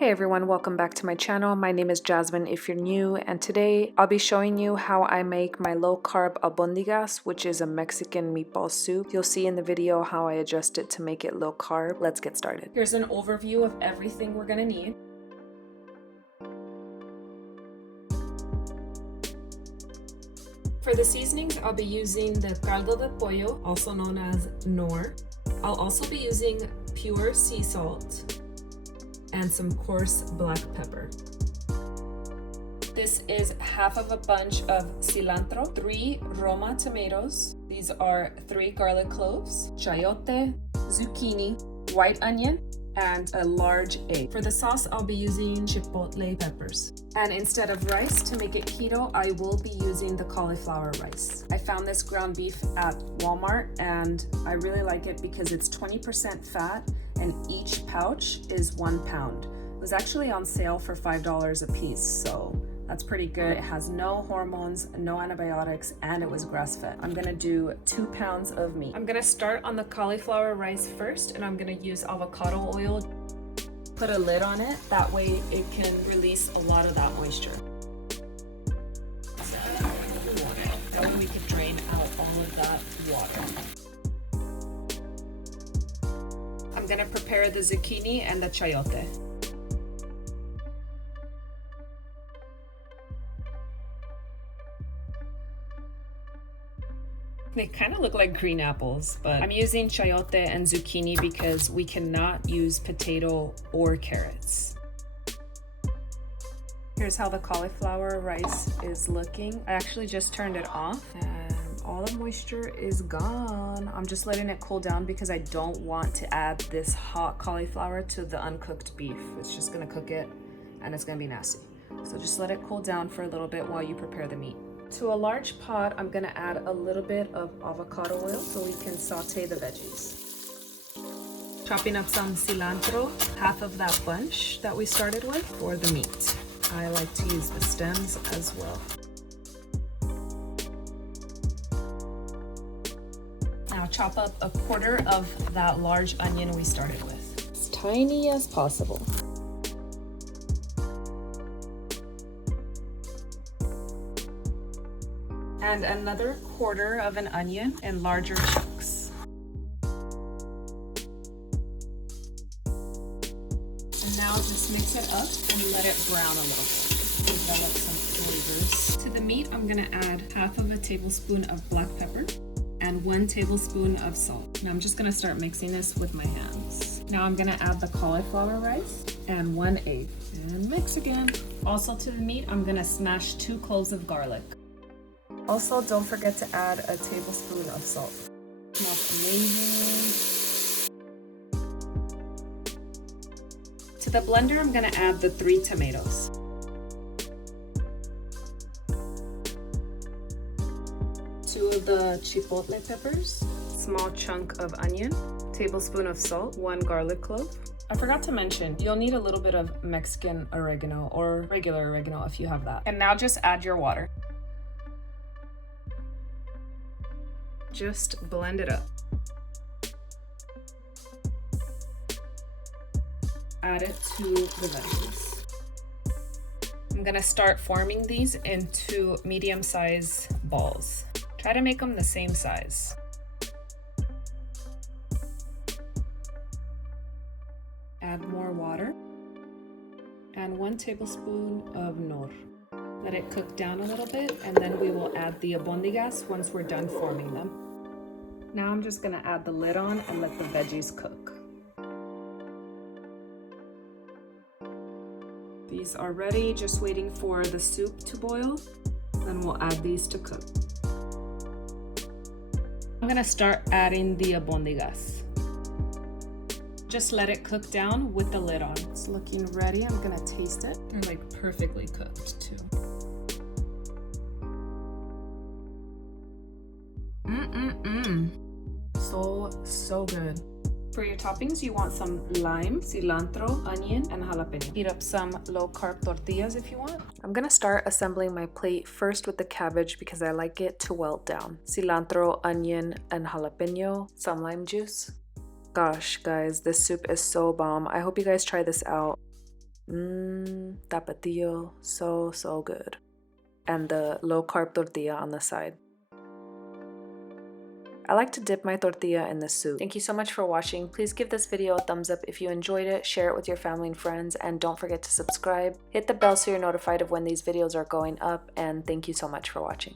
Hey everyone, welcome back to my channel. My name is Jasmine if you're new, and today I'll be showing you how I make my low carb albondigas, which is a Mexican meatball soup. You'll see in the video how I adjust it to make it low carb. Let's get started. Here's an overview of everything we're gonna need. For the seasonings, I'll be using the caldo de pollo, also known as nor. I'll also be using pure sea salt and some coarse black pepper. This is half of a bunch of cilantro, 3 Roma tomatoes. These are 3 garlic cloves, chayote, zucchini, white onion, and a large egg. For the sauce, I'll be using chipotle peppers. And instead of rice, to make it keto, I will be using the cauliflower rice. I found this ground beef at Walmart and I really like it because it's 20% fat and each pouch is 1 pound. It was actually on sale for $5 a piece, so that's pretty good. It has no hormones, no antibiotics, and it was grass-fed. I'm gonna do 2 pounds of meat. I'm gonna start on the cauliflower rice first, and I'm gonna use avocado oil. Put a lid on it, that way it can release a lot of that moisture. That way we can drain out all of that water. I'm gonna prepare the zucchini and the chayote. They kind of look like green apples, but I'm using chayote and zucchini because we cannot use potato or carrots. Here's how the cauliflower rice is looking. I actually just turned it off and all the moisture is gone. I'm just letting it cool down because I don't want to add this hot cauliflower to the uncooked beef. It's just gonna cook it and it's gonna be nasty. So just let it cool down for a little bit while you prepare the meat. To a large pot, I'm gonna add a little bit of avocado oil so we can saute the veggies. Chopping up some cilantro, half of that bunch that we started with for the meat. I like to use the stems as well. Now chop up a quarter of that large onion we started with. As tiny as possible. And another quarter of an onion in larger chunks. And now just mix it up and let it brown a little bit. Develop some flavors. To the meat, I'm gonna add half of a tablespoon of black pepper and 1 tablespoon of salt. Now I'm just gonna start mixing this with my hands. Now I'm gonna add the cauliflower rice and 1 egg and mix again. Also to the meat, I'm gonna smash 2 cloves of garlic. Also, don't forget to add a tablespoon of salt. Smells amazing. To the blender, I'm gonna add the 3 tomatoes. Two of the chipotle peppers, small chunk of onion, tablespoon of salt, 1 garlic clove. I forgot to mention, you'll need a little bit of Mexican oregano or regular oregano if you have that. And now just add your water. Just blend it up. Add it to the veggies. I'm gonna start forming these into medium-sized balls. Try to make them the same size. Add more water and 1 tablespoon of nor. Let it cook down a little bit, and then we will add the albondigas once we're done forming them. Now I'm just gonna add the lid on and let the veggies cook. These are ready, just waiting for the soup to boil. Then we'll add these to cook. I'm gonna start adding the albondigas. Just let it cook down with the lid on. It's looking ready. I'm gonna taste it. They're like perfectly cooked too. So good. For your toppings, you want some lime, cilantro, onion, and jalapeno. Heat up some low-carb tortillas if you want. I'm gonna start assembling my plate first with the cabbage because I like it to wilt down. Cilantro, onion, and jalapeno, some lime juice. Gosh, guys, this soup is so bomb. I hope you guys try this out. Tapatio, so good. And the low carb tortilla on the side. I like to dip my tortilla in the soup. Thank you so much for watching. Please give this video a thumbs up if you enjoyed it, share it with your family and friends, and don't forget to subscribe. Hit the bell so you're notified of when these videos are going up, and thank you so much for watching.